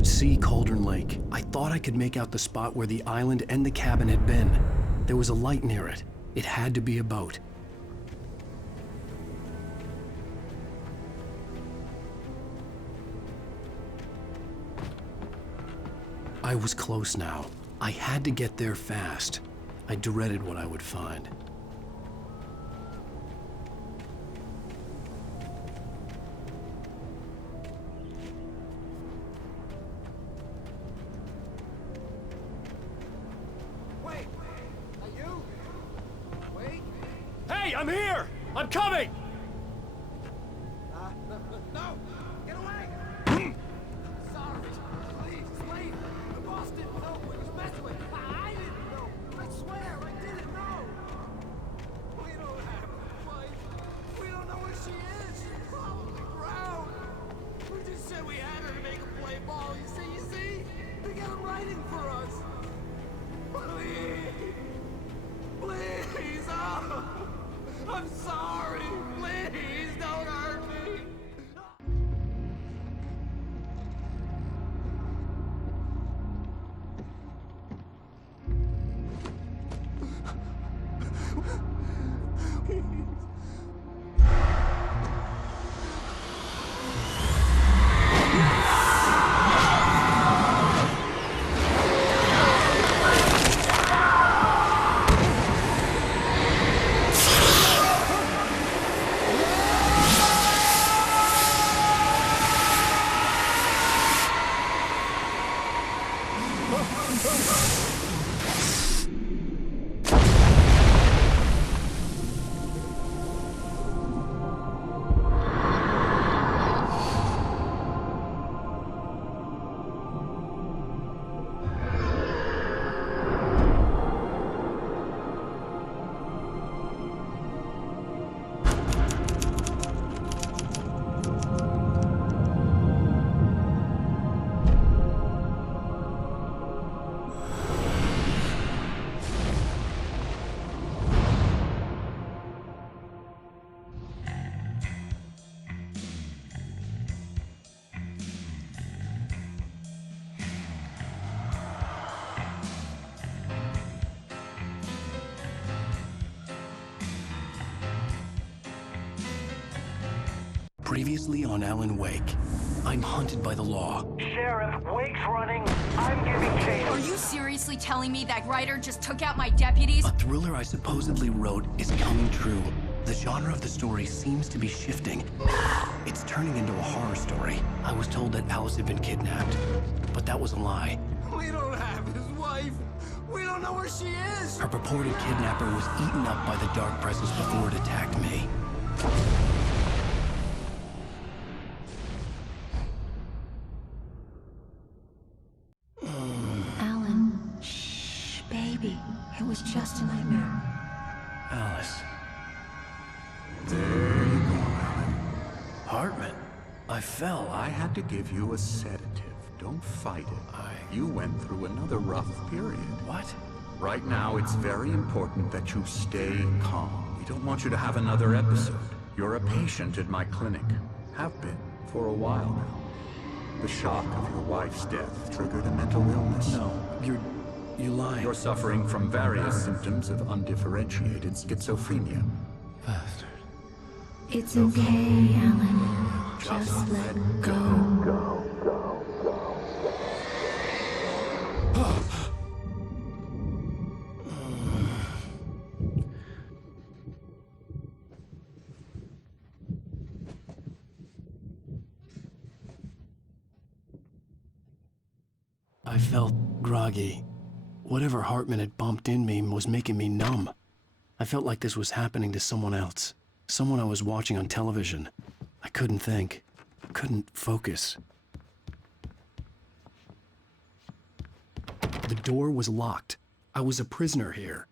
could see Cauldron Lake. I thought I could make out the spot where the island and the cabin had been. There was a light near it. It had to be a boat. I was close now. I had to get there fast. I dreaded what I would find. Wait! Are you? Wait! Hey, I'm here! I'm coming! No! Get away! Sorry. Please, wait! The boss didn't know what he was messing with. I didn't know. I swear, I didn't know. We don't have a wife. We don't know where she is. She's probably drowned. We just said we had her to make a play ball. You see? They got him writing for us. Please! Please! Oh! I'm sorry! Please, don't hurt me! Previously on Alan Wake, I'm hunted by the law. Sheriff, Wake's running. I'm giving chase. Are you seriously telling me that writer just took out my deputies? A thriller I supposedly wrote is coming true. The genre of the story seems to be shifting. It's turning into a horror story. I was told that Alice had been kidnapped, but that was a lie. We don't have his wife. We don't know where she is. Her purported kidnapper was eaten up by the dark presence before it attacked me. Alan, shh, baby. It was just a nightmare. Alice. There you go, Alan. Hartman. I fell. I had to give you a sedative. Don't fight it. You went through another rough period. What? Right now, it's very important that you stay calm. We don't want you to have another episode. You're a patient at my clinic. Have been for a while now. The shock of your wife's death triggered a mental illness. No, you're lying. You're suffering from various symptoms of undifferentiated schizophrenia. Bastard. It's okay, Alan. Just let go. I felt groggy. Whatever Hartman had bumped in me was making me numb. I felt like this was happening to someone else. Someone I was watching on television. I couldn't think. Couldn't focus. The door was locked. I was a prisoner here.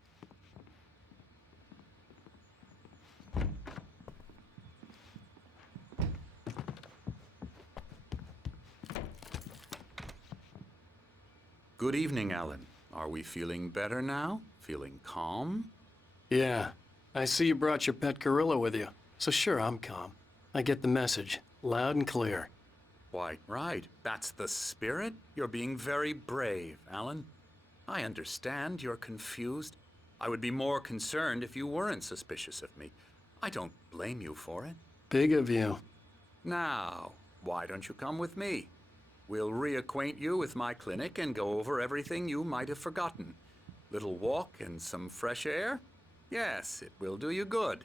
Good evening, Alan. Are we feeling better now? Feeling calm? Yeah. I see you brought your pet gorilla with you. So sure, I'm calm. I get the message. Loud and clear. Why, right. That's the spirit. You're being very brave, Alan. I understand you're confused. I would be more concerned if you weren't suspicious of me. I don't blame you for it. Big of you. Now, why don't you come with me? We'll reacquaint you with my clinic and go over everything you might have forgotten. Little walk and some fresh air? Yes, it will do you good.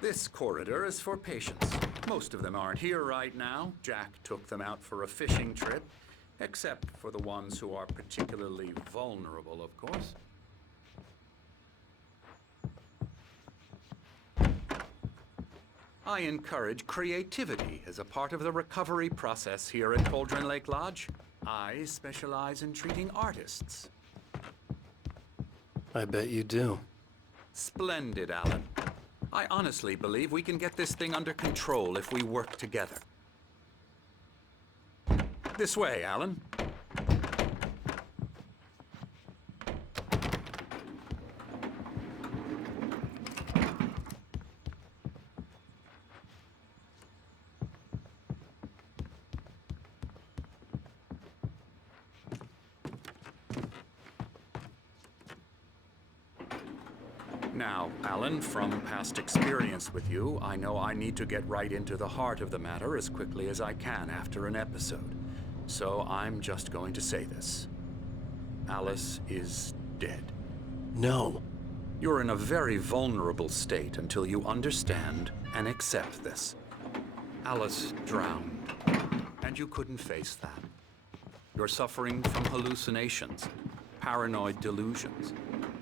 This corridor is for patients. Most of them aren't here right now. Jack took them out for a fishing trip, except for the ones who are particularly vulnerable, of course. I encourage creativity as a part of the recovery process here at Cauldron Lake Lodge. I specialize in treating artists. I bet you do. Splendid, Alan. I honestly believe we can get this thing under control if we work together. This way, Alan. Now, Alan, from past experience with you, I know I need to get right into the heart of the matter as quickly as I can after an episode. So I'm just going to say this. Alice is dead. No. You're in a very vulnerable state until you understand and accept this. Alice drowned, and you couldn't face that. You're suffering from hallucinations, paranoid delusions,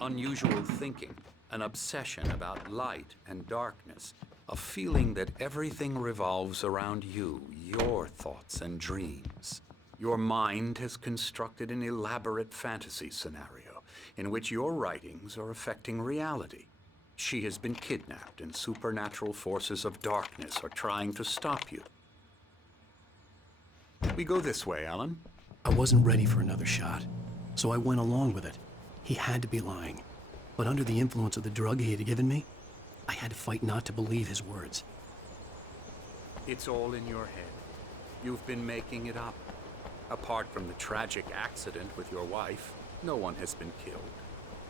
unusual thinking, an obsession about light and darkness, a feeling that everything revolves around you, your thoughts and dreams. Your mind has constructed an elaborate fantasy scenario in which your writings are affecting reality. She has been kidnapped and supernatural forces of darkness are trying to stop you. We go this way, Alan. I wasn't ready for another shot, so I went along with it. He had to be lying. But under the influence of the drug he had given me, I had to fight not to believe his words. It's all in your head. You've been making it up. Apart from the tragic accident with your wife, no one has been killed.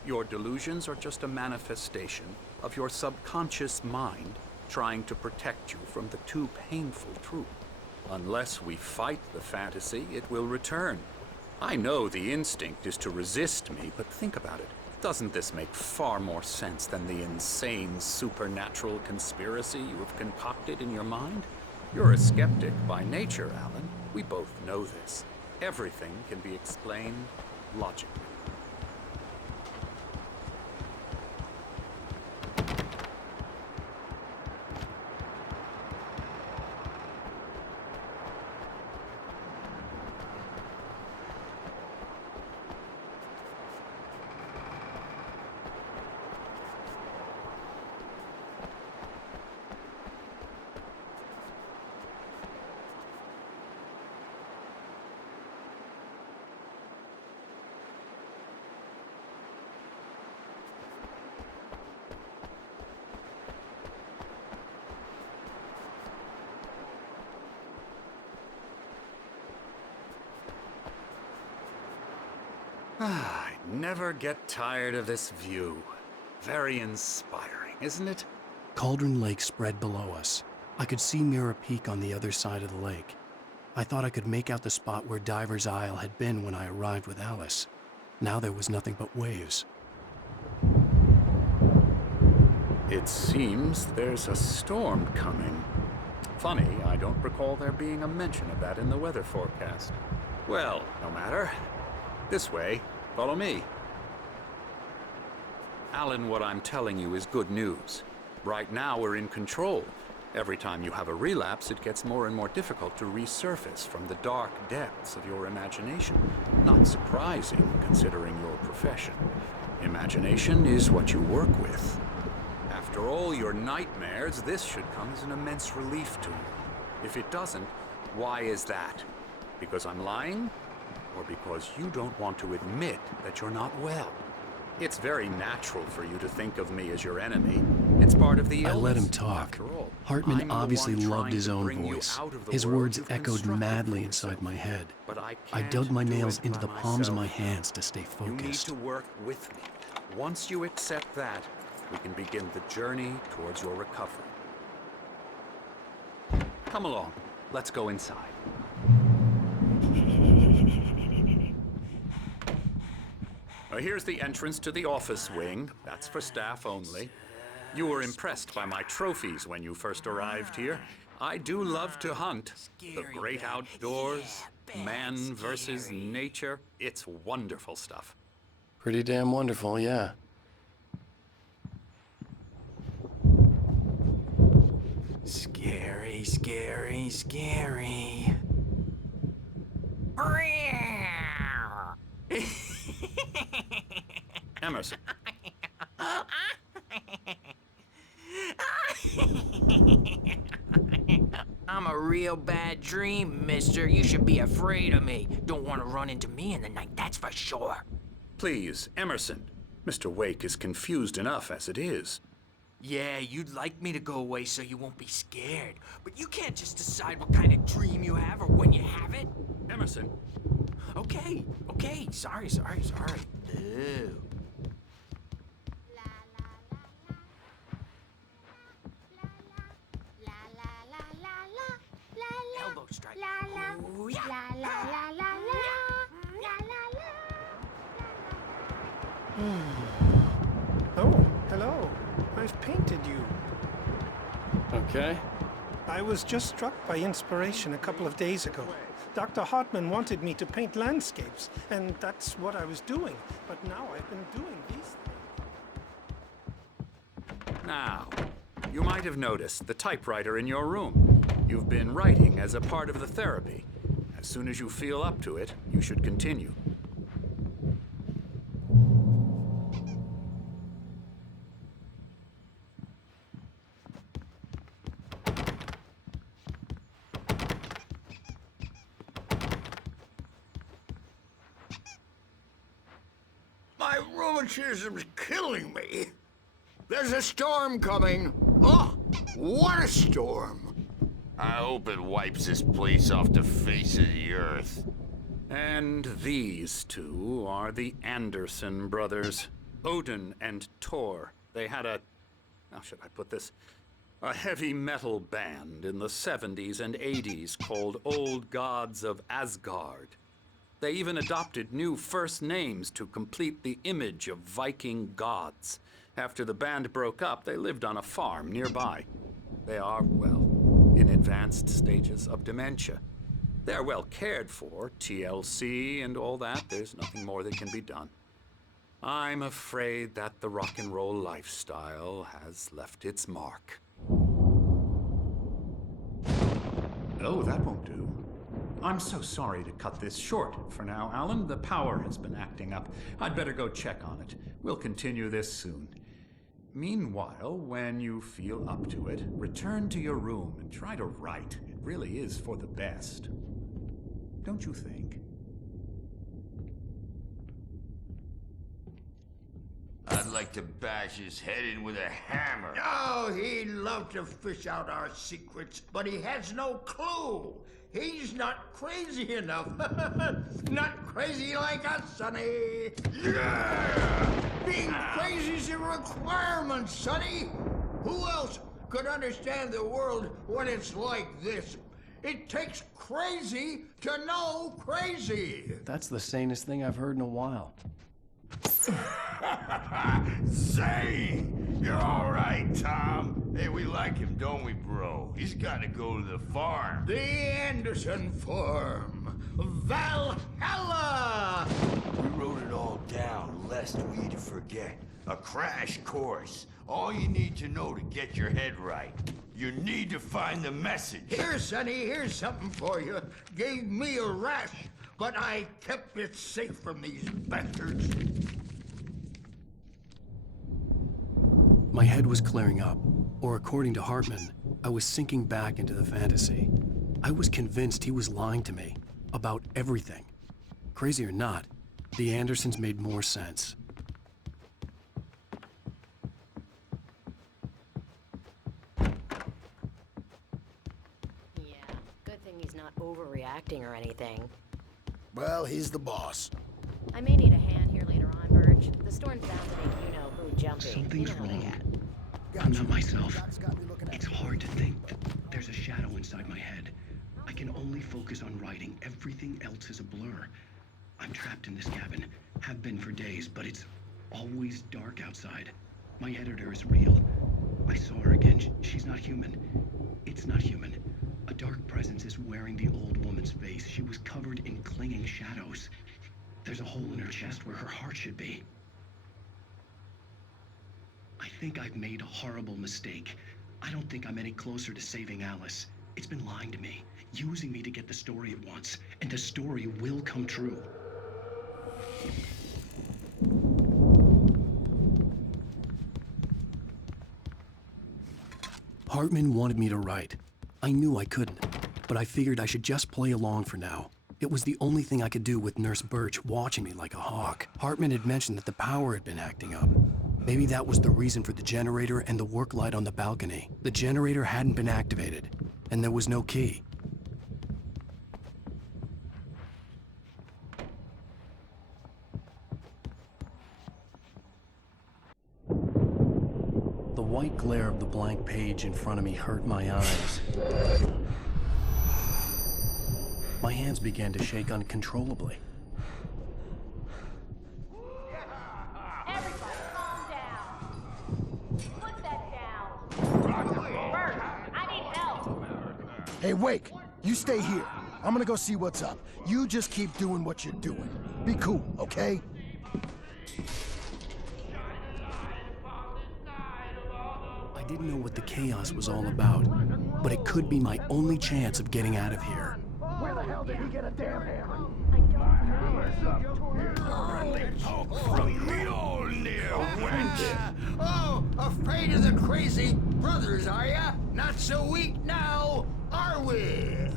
Your delusions are just a manifestation of your subconscious mind trying to protect you from the too painful truth. Unless we fight the fantasy, it will return. I know the instinct is to resist me, but think about it. Doesn't this make far more sense than the insane supernatural conspiracy you have concocted in your mind? You're a skeptic by nature, Alan. We both know this. Everything can be explained logically. I never get tired of this view. Very inspiring, isn't it? Cauldron Lake spread below us. I could see Mirror Peak on the other side of the lake. I thought I could make out the spot where Diver's Isle had been when I arrived with Alice. Now there was nothing but waves. It seems there's a storm coming. Funny, I don't recall there being a mention of that in the weather forecast. Well, no matter. This way. Follow me. Alan, what I'm telling you is good news. Right now, we're in control. Every time you have a relapse, it gets more and more difficult to resurface from the dark depths of your imagination. Not surprising, considering your profession. Imagination is what you work with. After all your nightmares, this should come as an immense relief to you. If it doesn't, why is that? Because I'm lying? Or because you don't want to admit that you're not well? It's very natural for you to think of me as your enemy. It's part of the I let him illness, talk. after all. Hartman I'm the obviously one loved trying his to own bring you voice. out of the His world words you've echoed constructed madly for inside yourself. my head. But I I can't dug my do nails it into by the palms of my myself. hands to stay You need focused. to work with me. Once you accept that, we can begin the journey towards your recovery. Come along. Let's go inside. Here's the entrance to the office wing. That's for staff only. You were impressed by my trophies when you first arrived here. I do love to hunt. The great outdoors, man versus nature. It's wonderful stuff. Pretty damn wonderful, yeah. Scary, scary, scary. Emerson, I'm a real bad dream, mister. You should be afraid of me. Don't want to run into me in the night, that's for sure. please, Emerson. Mr. Wake is confused enough as it is. Yeah, you'd like me to go away so you won't be scared. But you can't just decide what kind of dream you have or when you have it. Emerson, Okay, sorry. Ew. Elbow strike. Ooh, yeah. Oh, hello. I've painted you. Okay. I was just struck by inspiration a couple of days ago. Dr. Hartman wanted me to paint landscapes, and that's what I was doing. But now I've been doing these things. now, you might have noticed the typewriter in your room. You've been writing as a part of the therapy. As soon as you feel up to it, you should continue. My rheumatism's killing me. There's a storm coming. Oh, what a storm. I hope it wipes this place off the face of the earth. And these two are the Anderson brothers, Odin and Tor. They had how should I put this? A heavy metal band in the 70s and 80s called Old Gods of Asgard. They even adopted new first names to complete the image of Viking gods. After the band broke up, they lived on a farm nearby. They are, well, in advanced stages of dementia. They're well cared for, TLC and all that. There's nothing more that can be done. I'm afraid that the rock and roll lifestyle has left its mark. Oh, that won't do. I'm so sorry to cut this short for now, Alan. The power has been acting up. I'd better go check on it. We'll continue this soon. Meanwhile, when you feel up to it, return to your room and try to write. It really is for the best. Don't you think? I'd like to bash his head in with a hammer. Oh, he'd love to fish out our secrets, but he has no clue. He's not crazy enough. Not crazy like us, Sonny. Yeah! Being crazy's a requirement, Sonny. Who else could understand the world when it's like this? It takes crazy to know crazy. That's the sanest thing I've heard in a while. Zane! You're all right, Tom. Hey, we like him, don't we, bro? He's got to go to the farm. The Anderson Farm. Valhalla! We wrote it all down, lest we forget. A crash course. All you need to know to get your head right. You need to find the message. Here, Sonny, here's something for you. Gave me a rash, but I kept it safe from these bastards. My head was clearing up, or according to Hartman, I was sinking back into the fantasy. I was convinced he was lying to me about everything. Crazy or not, the Andersons made more sense. he's not overreacting or anything. Well, he's the boss. I may need a hand here later on, Burge. The storm's bound to make you-know-who jumpy. Something's You know what I wrong. get. I'm not myself. It's hard to think. There's a shadow inside my head. I can only focus on writing. Everything else is a blur. I'm trapped in this cabin. Have been for days, but it's always dark outside. My editor is real. I saw her again. She's not human. It's not human. A dark presence is wearing the old woman's face. She was covered in clinging shadows. There's a hole in her chest where her heart should be. I think I've made a horrible mistake. I don't think I'm any closer to saving Alice. It's been lying to me, using me to get the story it wants, and the story will come true. Hartman wanted me to write. I knew I couldn't, but I figured I should just play along for now. It was the only thing I could do with Nurse Birch watching me like a hawk. Hartman had mentioned that the power had been acting up. Maybe that was the reason for the generator and the work light on the balcony. The generator hadn't been activated, and there was no key. The white glare of the blank page in front of me hurt my eyes. My hands began to shake uncontrollably. Everybody, calm down. Put that down. Bert, I need help. Hey, Wake, you stay here. I'm gonna go see what's up. You just keep doing what you're doing. Be cool, okay? I didn't know what the chaos was all about, but it could be my only chance of getting out of here. Where the hell did he get a damn hammer? From the old near wench. Oh, afraid of the crazy brothers, are ya? Not so weak now, are we?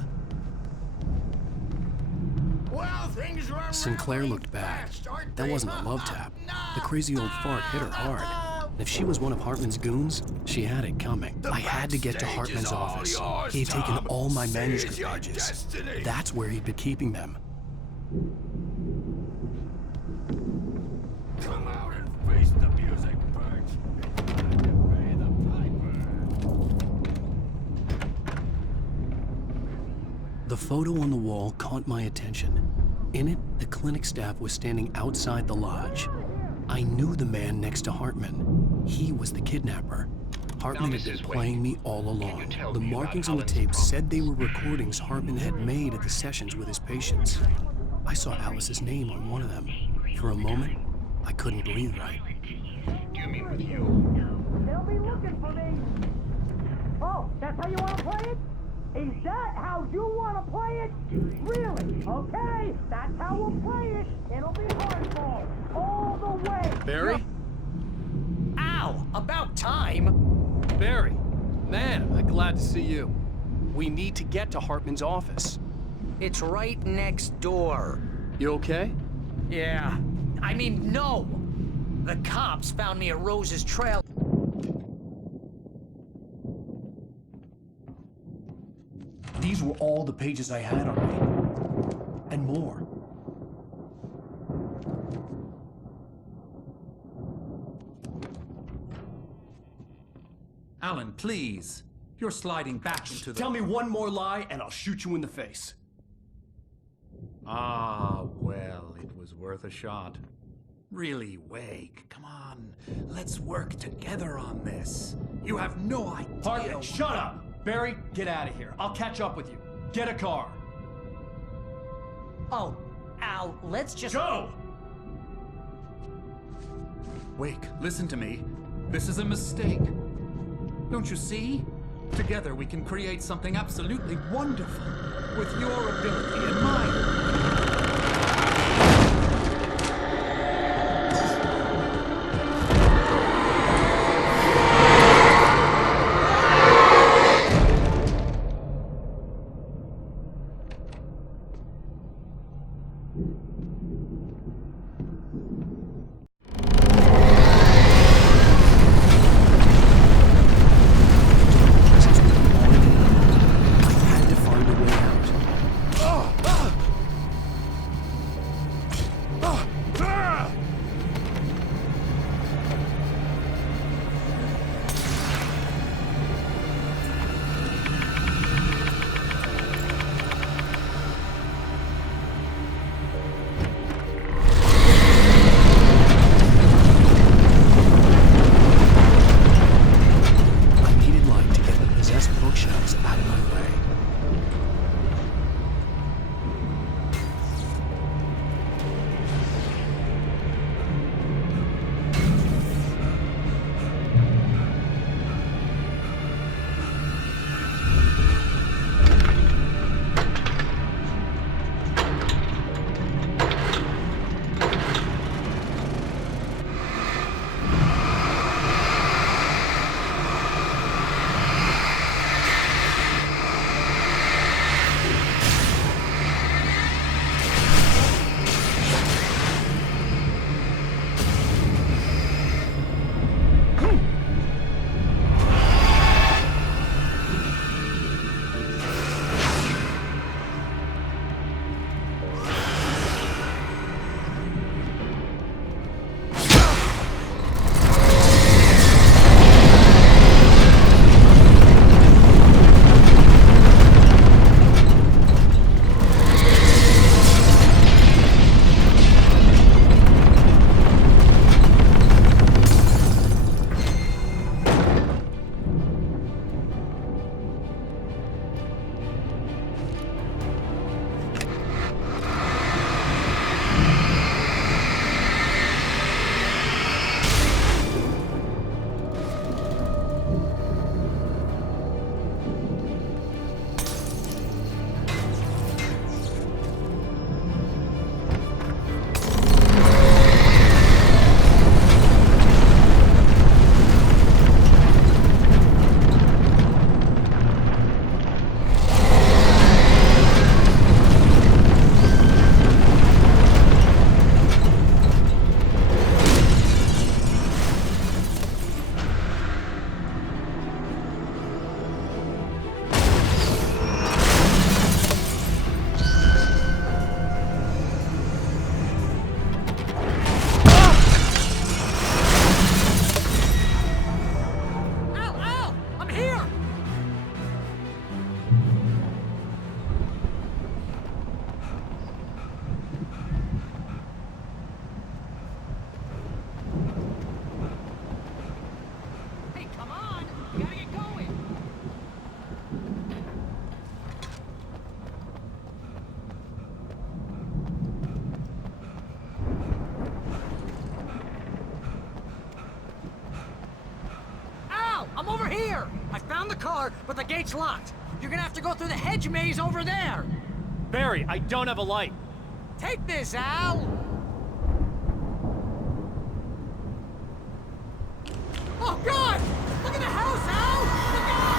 Well, things run Sinclair looked bad. That wasn't a love tap. The crazy old fart hit her hard. And if she was one of Hartman's goons, she had it coming. I had to get to Hartman's office. He had taken all my manuscript pages. That's where he'd been keeping them. Come out and face the music, Birch. Pay the piper. The photo on the wall caught my attention. In it, the clinic staff was standing outside the lodge. I knew the man next to Hartman. He was the kidnapper. Hartman had been playing me all along. The markings on the tape said they were recordings Hartman had made at the sessions with his patients. I saw Alice's name on one of them. For a moment, I couldn't breathe right. Do you mean with you? They'll be looking for me. Oh, that's how you want to play it? Is that how you want to play it? Really? Okay, that's how we'll play it. It'll be hardball all the way. Barry? Ow! About time! Barry, man, I'm glad to see you. We need to get to Hartman's office. It's right next door. You okay? Yeah. I mean, no! The cops found me at Rose's trail. These were all the pages I had on me. And more. Alan, please. You're sliding back into the... Tell me one more lie and I'll shoot you in the face. Ah, well, it was worth a shot. Really, Wake, come on. Let's work together on this. You have no idea... Hartman, shut up! Barry, get out of here. I'll catch up with you. Get a car. Oh, Al, let's just... Go! Wake, listen to me. This is a mistake. Don't you see? Together we can create something absolutely wonderful. With your ability and mine. I found the car, but the gate's locked. You're gonna have to go through the hedge maze over there. Barry, I don't have a light. Take this, Al! Oh, God! Look at the house, Al! Look out!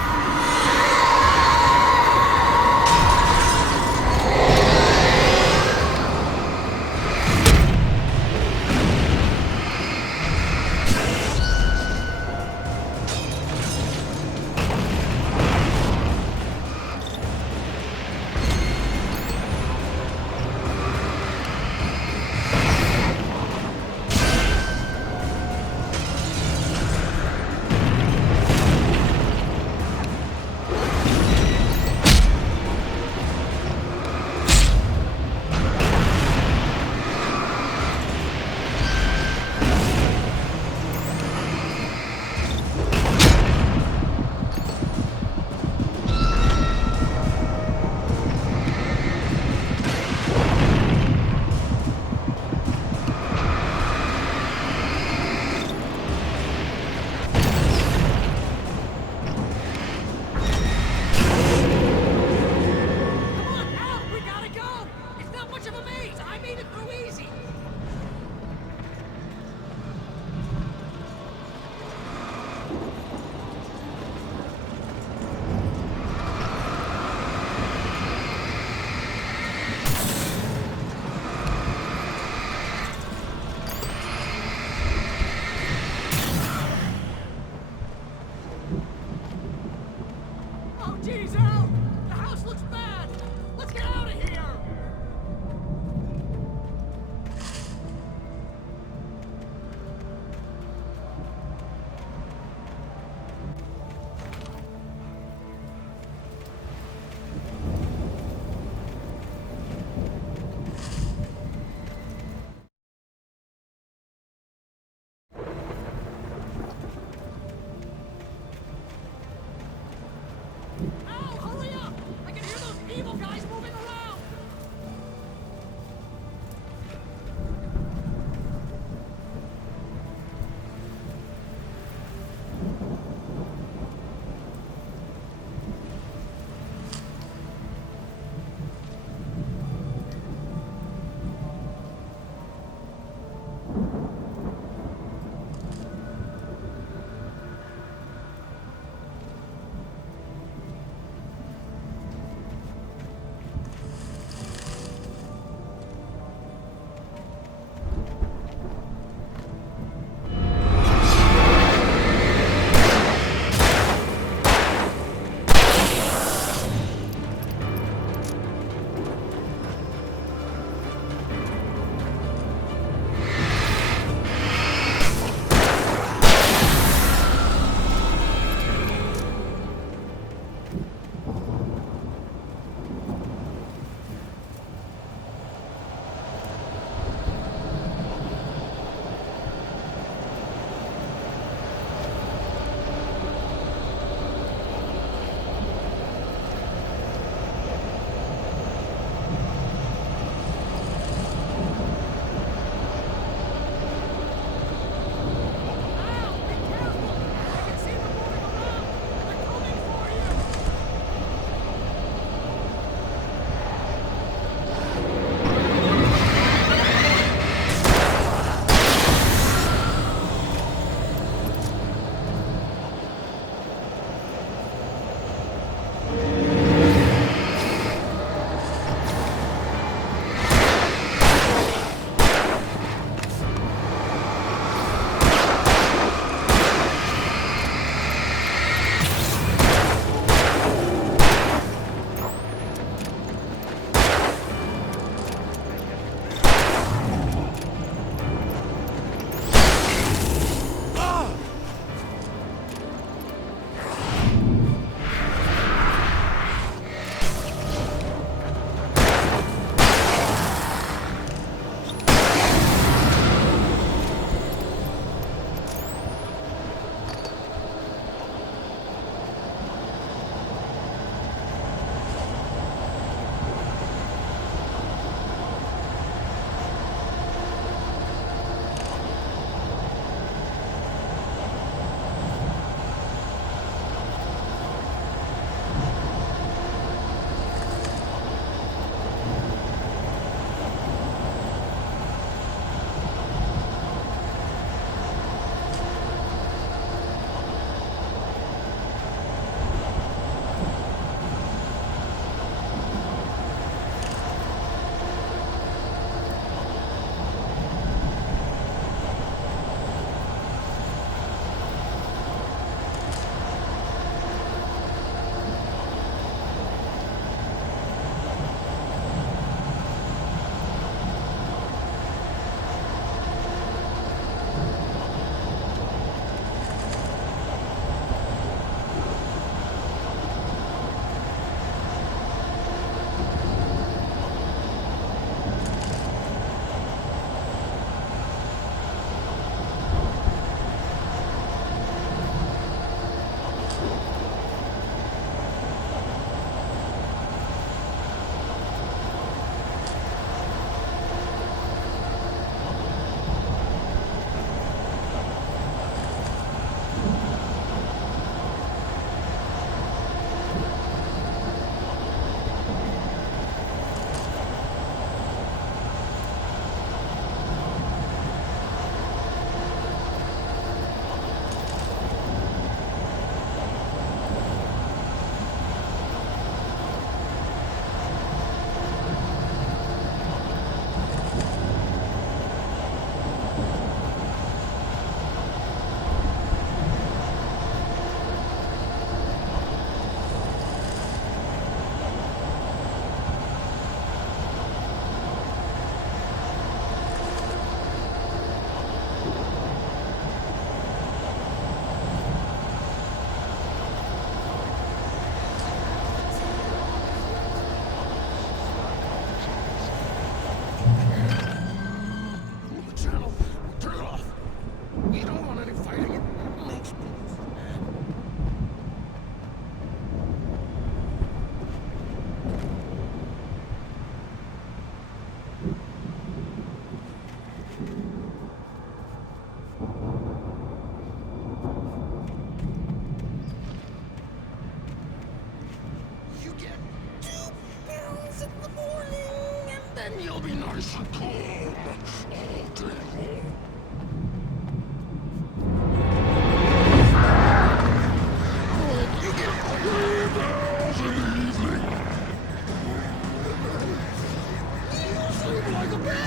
Jeez, Al! The house looks bad! Let's get out of here! Al, you'll be nice and calm all day long. You get gray bells in the evening. You sleep like a baby.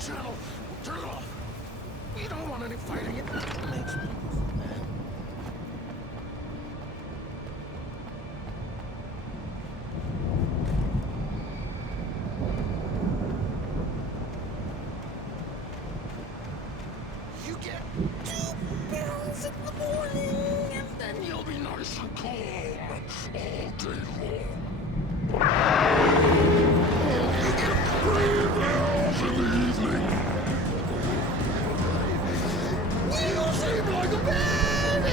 Channel, turn it off. We don't want any fighting. It makes me mad. You get 2 pills in the morning, and then you'll be nice and calm all day long. You get gray bells in the evening. You seem like a baby.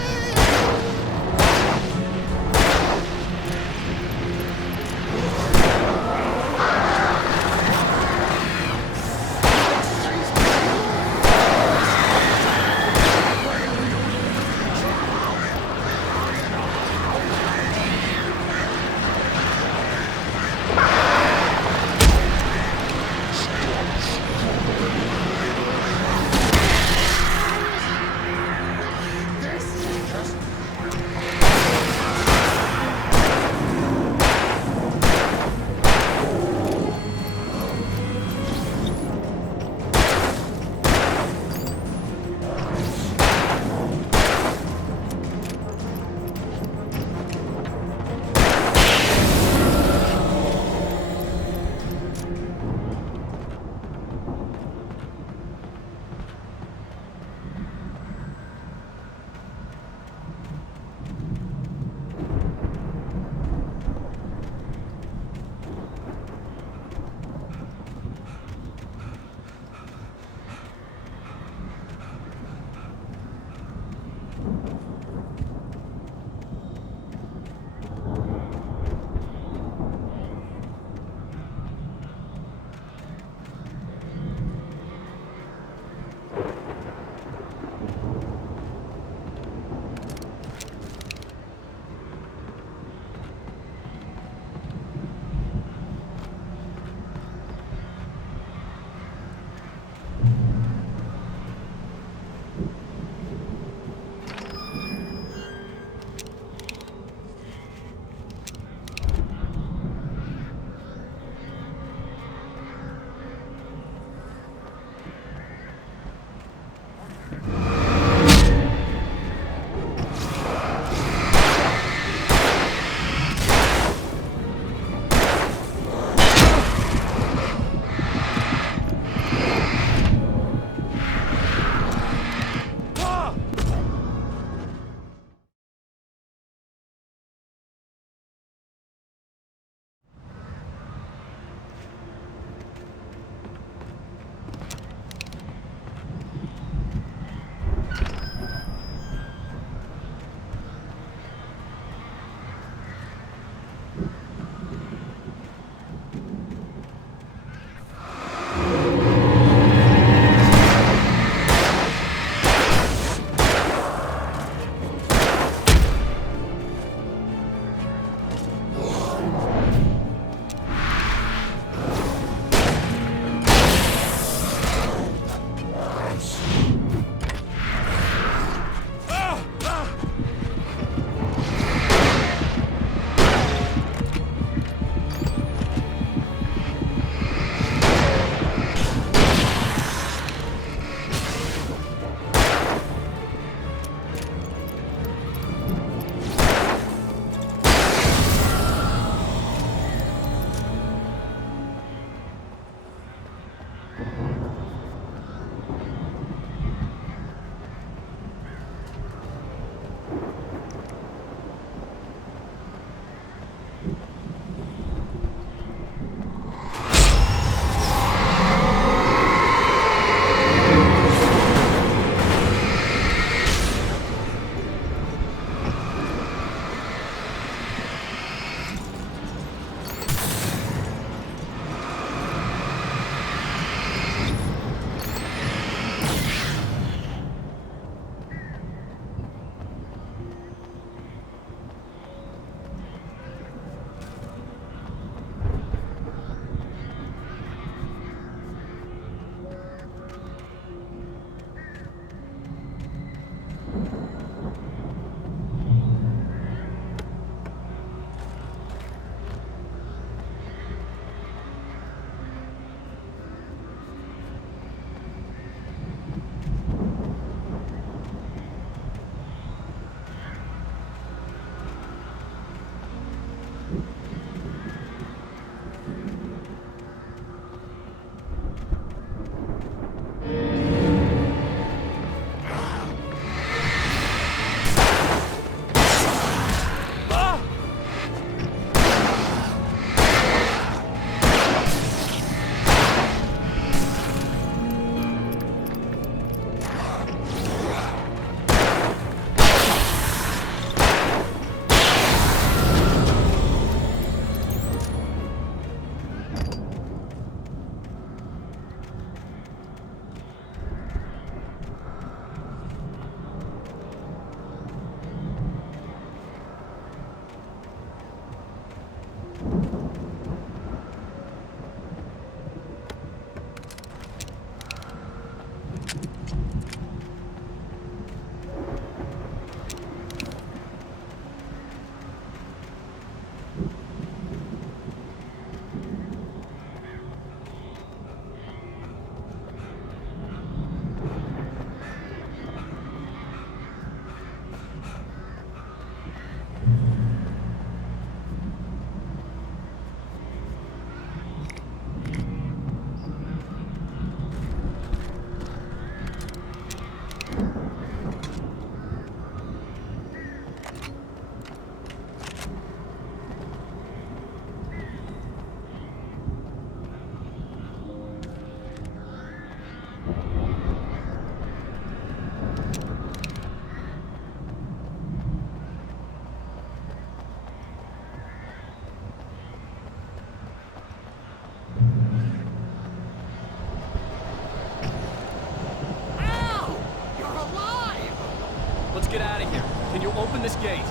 Open this gate.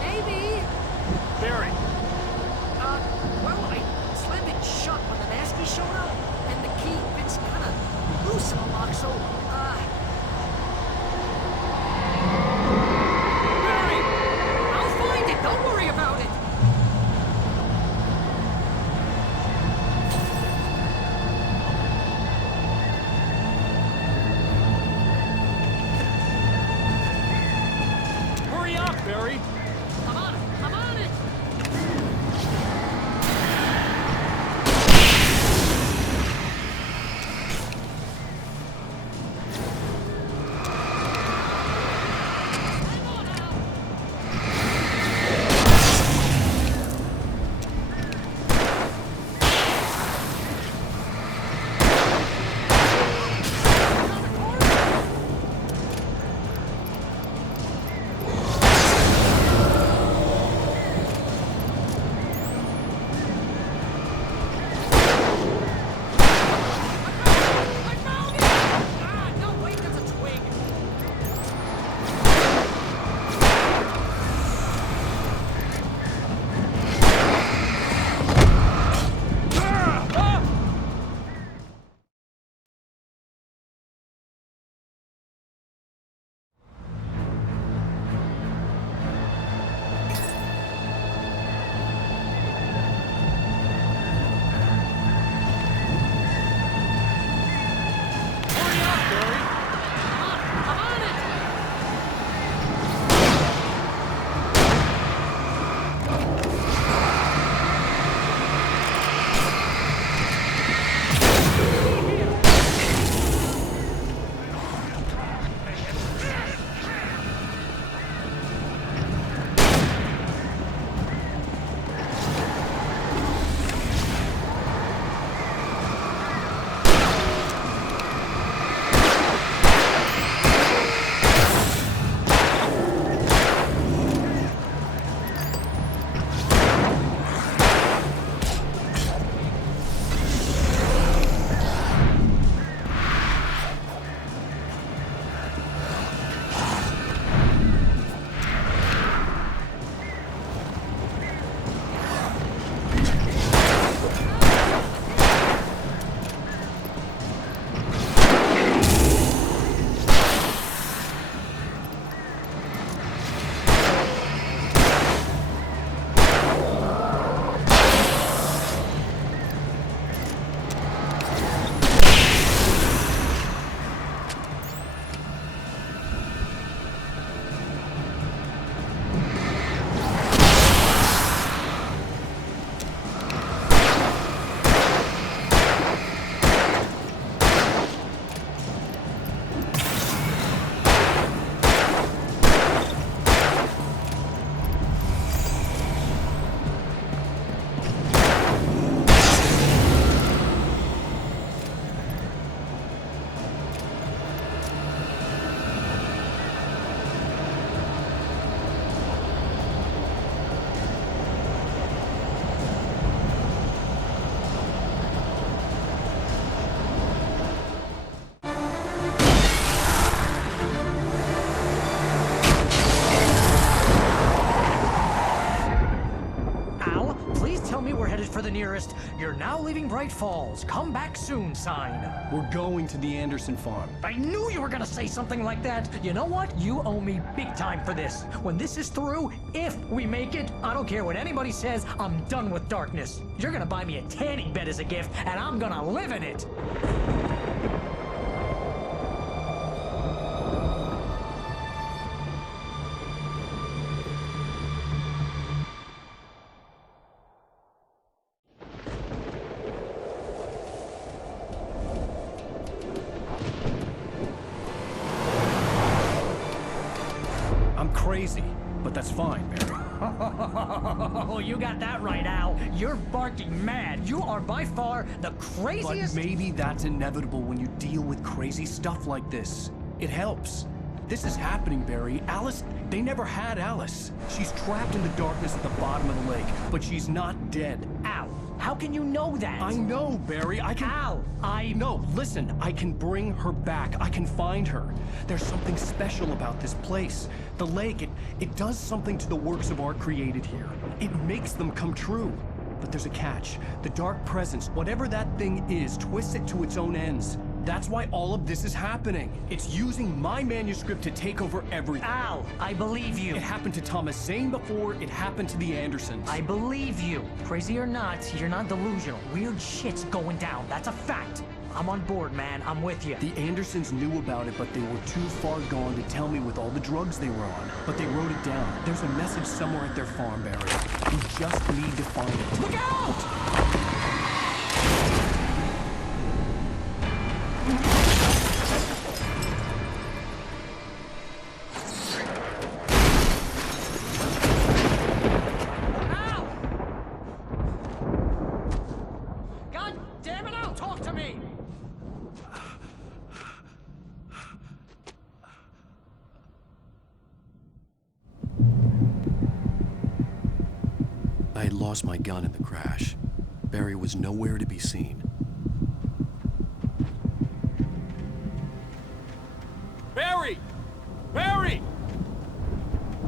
Maybe. Barry. Well, I slammed it shut when the nasty showed up, and the key fits kind of loose in the lock, so, Barry! I'll find it, don't worry about it! Hurry up, Barry! I'm on it! I'm on it! For the nearest, "You're now leaving Bright Falls. Come back soon" sign. We're going to the Anderson farm. I knew you were gonna say something like that. You know what? You owe me big time for this. When this is through, if we make it, I don't care what anybody says, I'm done with darkness. You're gonna buy me a tanning bed as a gift, and I'm gonna live in it. Crazy, but that's fine, Barry. Oh, you got that right, Al. You're barking mad. You are by far the craziest... But maybe that's inevitable when you deal with crazy stuff like this. It helps. This is happening, Barry. Alice, they never had Alice. She's trapped in the darkness at the bottom of the lake, but she's not dead. Al, How can you know that? I know, Barry. I can... Al, No, listen. I can bring her back. I can find her. There's something special about this place. The lake, it does something to the works of art created here. It makes them come true. But there's a catch. The dark presence, whatever that thing is, twists it to its own ends. That's why all of this is happening. It's using my manuscript to take over everything. Al, I believe you. It happened to Thomas Zane before it happened to the Andersons. I believe you. Crazy or not, you're not delusional. Weird shit's going down. That's a fact. I'm on board, man. I'm with you. The Andersons knew about it, but they were too far gone to tell me with all the drugs they were on. But they wrote it down. There's a message somewhere at their farm, Barry. We just need to find it. Look out! God damn it, Al, talk to me! I had lost my gun in the crash. Barry was nowhere to be seen. Barry! Barry!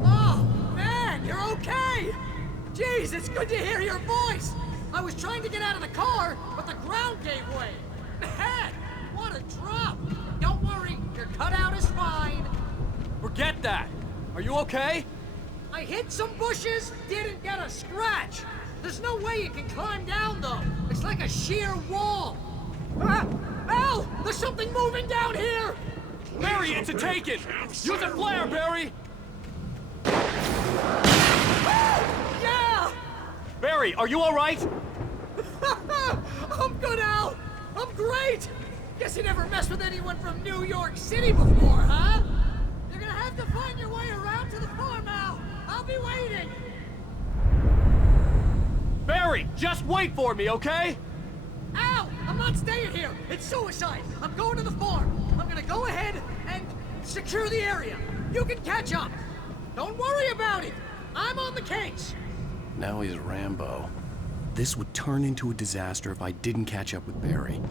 Oh, man, you're okay! Jeez, it's good to hear your voice! I was trying to get out of the car, but the ground gave way. Man, what a drop! Don't worry, your cutout is fine. Forget that! Are you okay? I hit some bushes, didn't get a scratch. There's no way you can climb down, though. It's like a sheer wall. Ah! Al, there's something moving down here! Barry, it's a take-it! Use a flare, Barry! Yeah! Barry, are you alright? I'm good, Al! I'm great! Guess you never messed with anyone from New York City before, huh? You're gonna have to find your way around to the farm, Al! I'll be waiting! Barry, just wait for me, okay? Al! I'm not staying here! It's suicide! I'm going to the farm! I'm gonna go ahead and secure the area! You can catch up! Don't worry about it! I'm on the case! Now he's Rambo. This would turn into a disaster if I didn't catch up with Barry.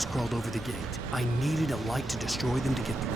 shadows crawled over the gate. I needed a light to destroy them to get through.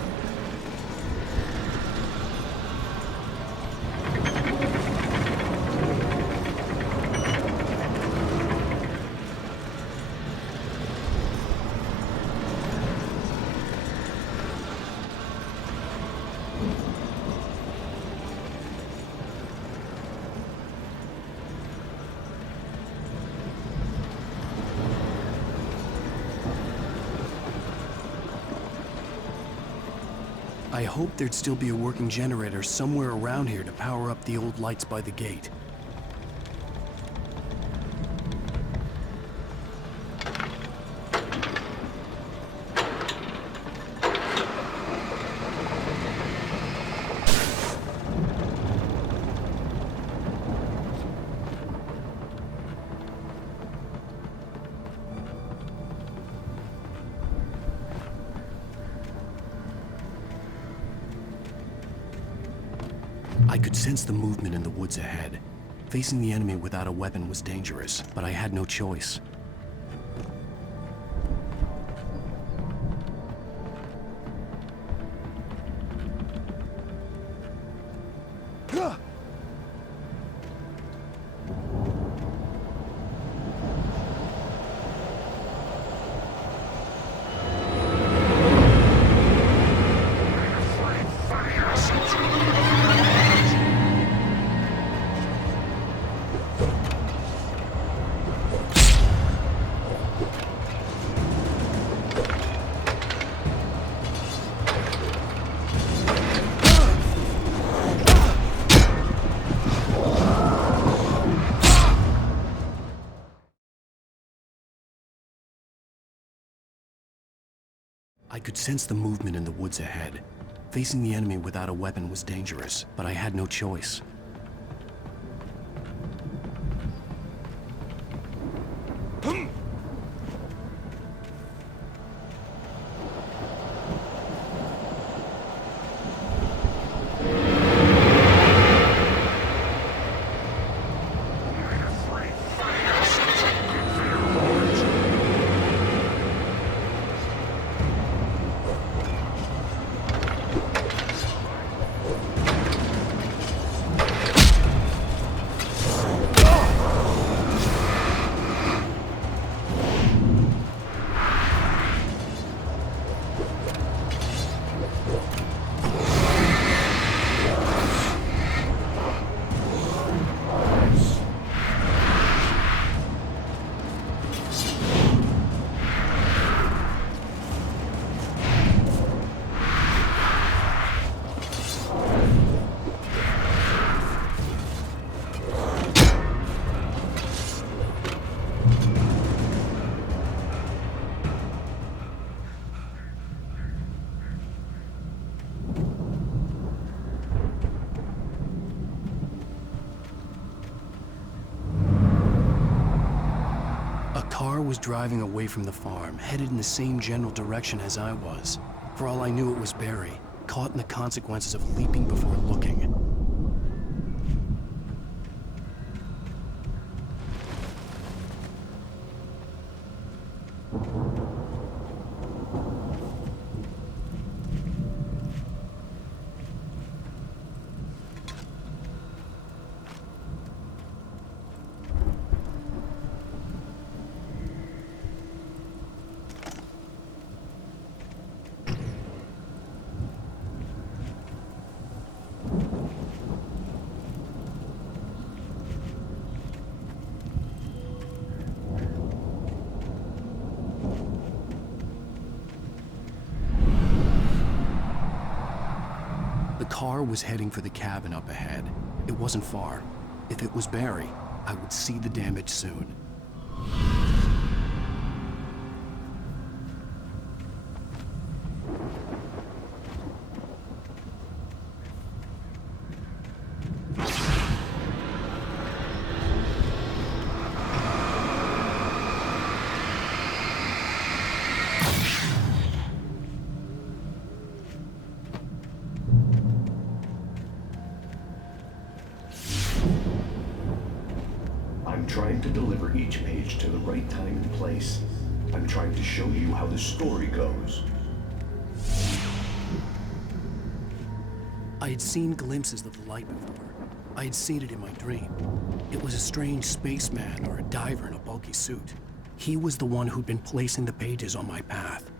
I hoped there'd still be a working generator somewhere around here to power up the old lights by the gate. I could sense the movement in the woods ahead. Facing the enemy without a weapon was dangerous, but I had no choice. I could sense the movement in the woods ahead. Facing the enemy without a weapon was dangerous, but I had no choice. Was driving away from the farm, headed in the same general direction as I was. For all I knew, it was Barry, caught in the consequences of leaping before looking. The car was heading for the cabin up ahead. It wasn't far. If it was Barry, I would see the damage soon. I'm trying to deliver each page to the right time and place. I'm trying to show you how the story goes. I had seen glimpses of the light before. I had seen it in my dream. It was a strange spaceman or a diver in a bulky suit. He was the one who'd been placing the pages on my path.